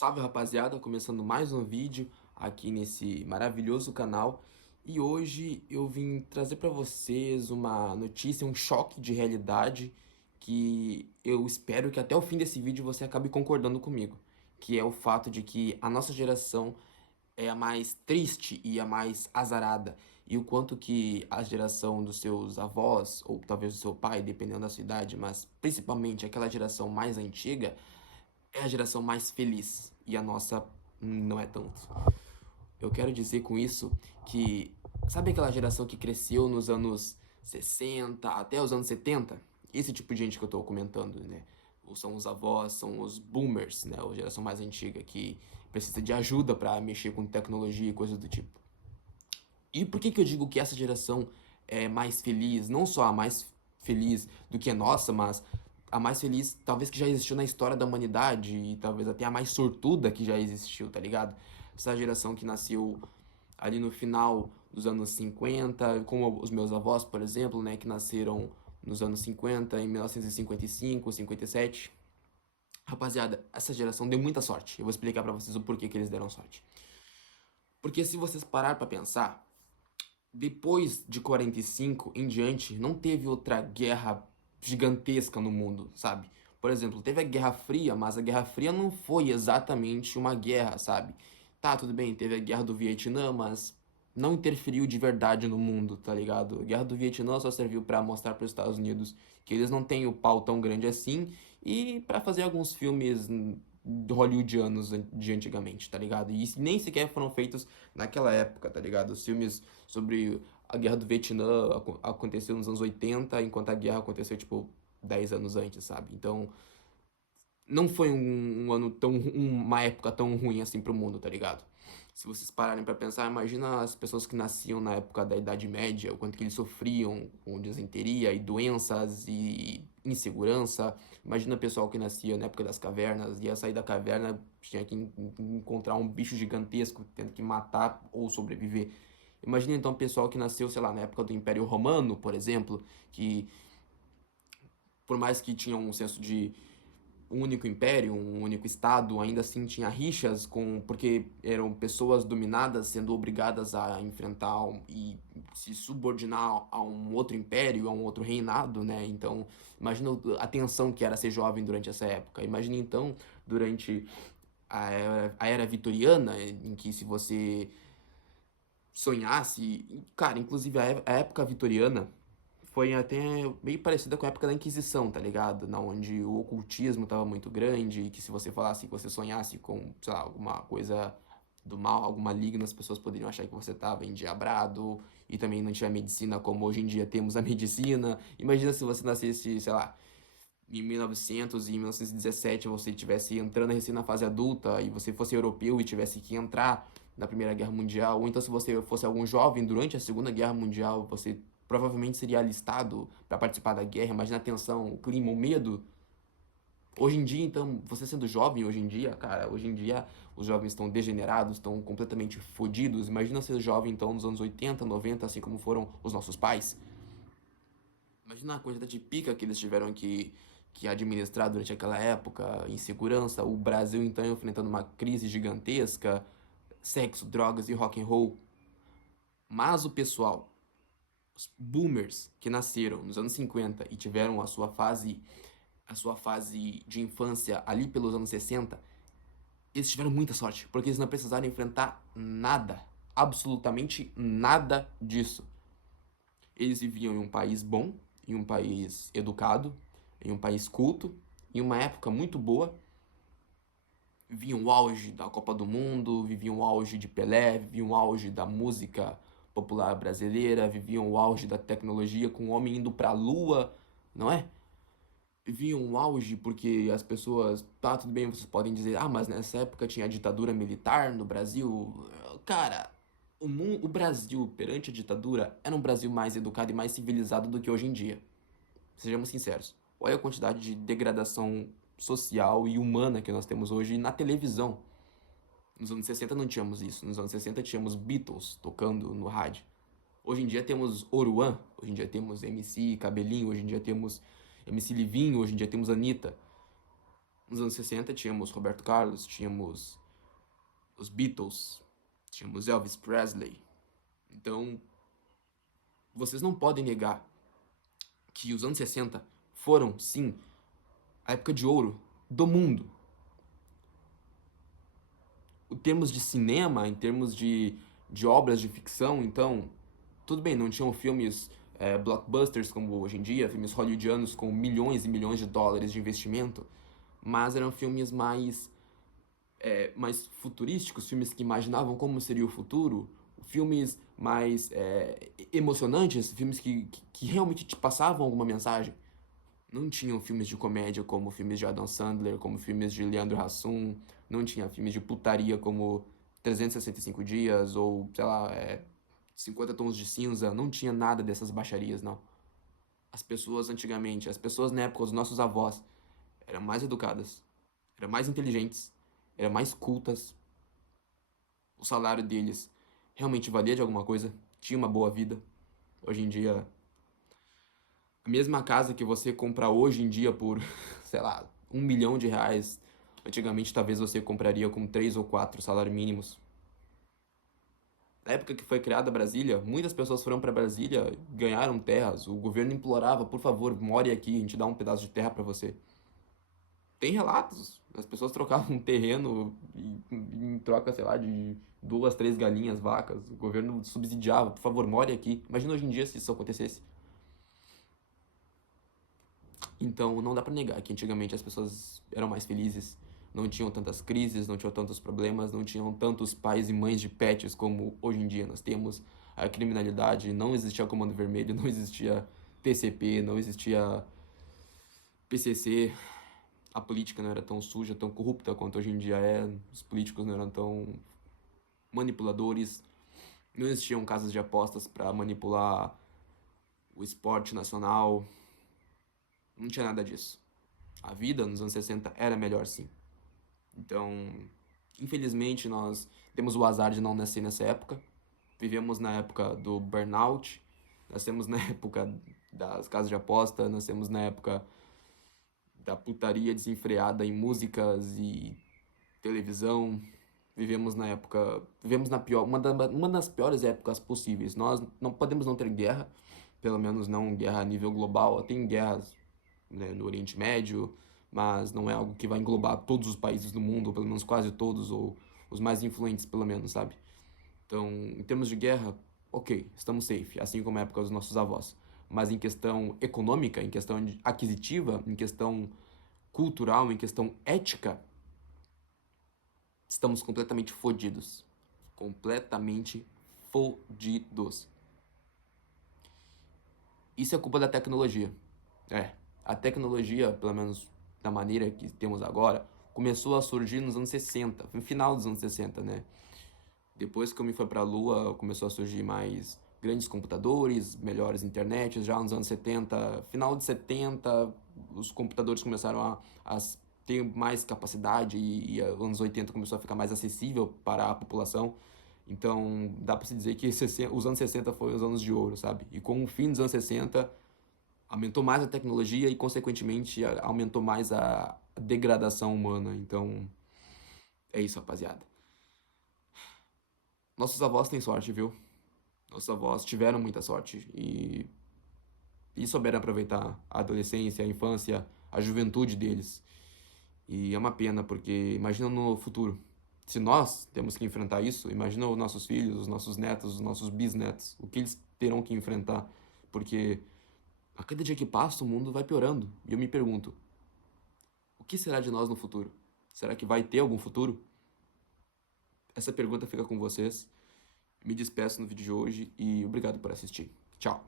Salve rapaziada, começando mais um vídeo aqui nesse maravilhoso canal. E hoje eu vim trazer para vocês uma notícia, um choque de realidade que eu espero que até o fim desse vídeo você acabe concordando comigo, que é o fato de que a nossa geração é a mais triste e a mais azarada, e o quanto que a geração dos seus avós, ou talvez do seu pai, dependendo da sua idade, mas principalmente aquela geração mais antiga, é a geração mais feliz e a nossa não é tanto. Eu quero dizer com isso que, sabe aquela geração que cresceu nos anos 60 até os anos 70? Esse tipo de gente que eu tô comentando, né? Ou são os avós, são os boomers, né? A geração mais antiga que precisa de ajuda pra mexer com tecnologia e coisas do tipo. E por que que eu digo que essa geração é mais feliz? Não só a mais feliz do que a nossa, mas a mais feliz talvez que já existiu na história da humanidade e talvez até a mais sortuda que já existiu, tá ligado? Essa geração que nasceu ali no final dos anos 50, como os meus avós, por exemplo, né, que nasceram nos anos 50, em 1955, 57. Rapaziada, essa geração deu muita sorte. Eu vou explicar pra vocês o porquê que eles deram sorte. Porque se vocês parar pra pensar, depois de 45 em diante, não teve outra guerra gigantesca no mundo, sabe? Por exemplo, teve a Guerra Fria, mas a Guerra Fria não foi exatamente uma guerra, sabe? Tá, tudo bem, teve a Guerra do Vietnã, mas não interferiu de verdade no mundo, tá ligado? A Guerra do Vietnã só serviu pra mostrar para os Estados Unidos que eles não têm o pau tão grande assim e pra fazer alguns filmes hollywoodianos de antigamente, tá ligado? E nem sequer foram feitos naquela época, tá ligado? Os filmes sobre a Guerra do Vietnã aconteceu nos anos 80, enquanto a guerra aconteceu, tipo, 10 anos antes, sabe? Então, não foi um ano tão, uma época tão ruim assim pro mundo, tá ligado? Se vocês pararem pra pensar, imagina as pessoas que nasciam na época da Idade Média, o quanto que eles sofriam com disenteria e doenças e insegurança. Imagina o pessoal que nascia na época das cavernas, ia sair da caverna, tinha que encontrar um bicho gigantesco, tendo que matar ou sobreviver. Imagina então o pessoal que nasceu, sei lá, na época do Império Romano, por exemplo, que por mais que tinha um senso de um único império, um único estado, ainda assim tinha rixas com porque eram pessoas dominadas sendo obrigadas a enfrentar e se subordinar a um outro império, a um outro reinado, né? Então, imagina a tensão que era ser jovem durante essa época. Imagina então durante a era vitoriana, em que se você sonhasse, cara, inclusive a época vitoriana foi até meio parecida com a época da Inquisição, tá ligado? Na onde o ocultismo tava muito grande, e que se você falasse que você sonhasse com, sei lá, alguma coisa do mal, algo maligno, as pessoas poderiam achar que você tava endiabrado, e também não tinha medicina como hoje em dia temos a medicina. Imagina se você nascesse, sei lá, em 1900 e em 1917 você estivesse entrando recém na fase adulta e você fosse europeu e tivesse que entrar na Primeira Guerra Mundial, ou então se você fosse algum jovem durante a Segunda Guerra Mundial, você provavelmente seria alistado para participar da guerra. Imagina a tensão, o clima, o medo. Hoje em dia, então, você sendo jovem hoje em dia, cara, hoje em dia os jovens estão degenerados, estão completamente fodidos. Imagina ser jovem, então, nos anos 80, 90, assim como foram os nossos pais. Imagina a quantidade de pica que eles tiveram que administrar durante aquela época, insegurança, o Brasil então enfrentando uma crise gigantesca, sexo, drogas e rock and roll. Mas o pessoal, os boomers que nasceram nos anos 50 e tiveram a sua fase de infância ali pelos anos 60, eles tiveram muita sorte, porque eles não precisaram enfrentar nada, absolutamente nada disso. Eles viviam em um país bom, em um país educado, em um país culto, em uma época muito boa. Viviam o auge da Copa do Mundo, viviam o auge de Pelé, viviam o auge da música popular brasileira, viviam o auge da tecnologia, com o homem indo pra lua, não é? Viviam o auge porque as pessoas, tá, tudo bem, vocês podem dizer, ah, mas nessa época tinha ditadura militar no Brasil. Cara, o Brasil, perante a ditadura, era um Brasil mais educado e mais civilizado do que hoje em dia. Sejamos sinceros. Olha a quantidade de degradação social e humana que nós temos hoje na televisão. Nos anos 60 não tínhamos isso. Nos anos 60 tínhamos Beatles tocando no rádio. Hoje em dia temos Oruan, hoje em dia temos MC Cabelinho, hoje em dia temos MC Livinho, hoje em dia temos Anitta. Nos anos 60 tínhamos Roberto Carlos, tínhamos os Beatles, tínhamos Elvis Presley. Então, vocês não podem negar que os anos 60 foram, sim, a época de ouro do mundo. Em termos de cinema, em termos de obras de ficção, então, tudo bem, não tinham filmes blockbusters como hoje em dia, filmes hollywoodianos com milhões e milhões de dólares de investimento, mas eram filmes mais futurísticos, filmes que imaginavam como seria o futuro, filmes mais emocionantes, filmes que realmente te passavam alguma mensagem. Não tinham filmes de comédia como filmes de Adam Sandler, como filmes de Leandro Hassum, não tinha filmes de putaria como 365 Dias ou, sei lá, 50 Tons de Cinza, não tinha nada dessas baixarias, não. As pessoas antigamente, as pessoas na época, os nossos avós, eram mais educadas, eram mais inteligentes, eram mais cultas, o salário deles realmente valia de alguma coisa, tinha uma boa vida. Hoje em dia, a mesma casa que você compra hoje em dia por, sei lá, R$ 1 milhão, antigamente talvez você compraria com 3 ou 4 salários mínimos. Na época que foi criada Brasília, muitas pessoas foram para Brasília, ganharam terras, o governo implorava, por favor, more aqui, a gente dá um pedaço de terra para você. Tem relatos, as pessoas trocavam um terreno em troca, sei lá, de 2, 3 galinhas, vacas, o governo subsidiava, por favor, more aqui. Imagina hoje em dia se isso acontecesse. Então, não dá pra negar que antigamente as pessoas eram mais felizes, não tinham tantas crises, não tinham tantos problemas, não tinham tantos pais e mães de pets como hoje em dia nós temos. A criminalidade, não existia Comando Vermelho, não existia TCP, não existia PCC. A política não era tão suja, tão corrupta quanto hoje em dia é. Os políticos não eram tão manipuladores. Não existiam casas de apostas para manipular o esporte nacional. Não tinha nada disso. A vida nos anos 60 era melhor, sim. Então, infelizmente, nós temos o azar de não nascer nessa época. Vivemos na época do burnout, nascemos na época das casas de aposta, nascemos na época da putaria desenfreada em músicas e televisão. Vivemos na pior, uma das piores épocas possíveis. Nós não podemos não ter guerra, pelo menos não guerra a nível global. Tem guerras, né, no Oriente Médio, mas não é algo que vai englobar todos os países do mundo, ou pelo menos quase todos, ou os mais influentes, pelo menos, sabe? Então, em termos de guerra, ok, estamos safe, assim como a época dos nossos avós. Mas em questão econômica, em questão aquisitiva, em questão cultural, em questão ética, estamos completamente fodidos. Completamente fodidos. Isso é culpa da tecnologia. A tecnologia, pelo menos da maneira que temos agora, começou a surgir nos anos 60, no final dos anos 60, né? Depois que o homem foi para a Lua, começou a surgir mais grandes computadores, melhores internets, já nos anos 70, final de 70, os computadores começaram a ter mais capacidade e nos anos 80 começou a ficar mais acessível para a população. Então, dá para se dizer que os anos 60 foram os anos de ouro, sabe? E com o fim dos anos 60, aumentou mais a tecnologia e, consequentemente, aumentou mais a degradação humana. Então, é isso, rapaziada. Nossos avós têm sorte, viu? Nossos avós tiveram muita sorte e souberam aproveitar a adolescência, a infância, a juventude deles. E é uma pena, porque imagina no futuro. Se nós temos que enfrentar isso, imagina os nossos filhos, os nossos netos, os nossos bisnetos, o que eles terão que enfrentar. Porque a cada dia que passa, o mundo vai piorando. E eu me pergunto, o que será de nós no futuro? Será que vai ter algum futuro? Essa pergunta fica com vocês. Me despeço no vídeo de hoje e obrigado por assistir. Tchau!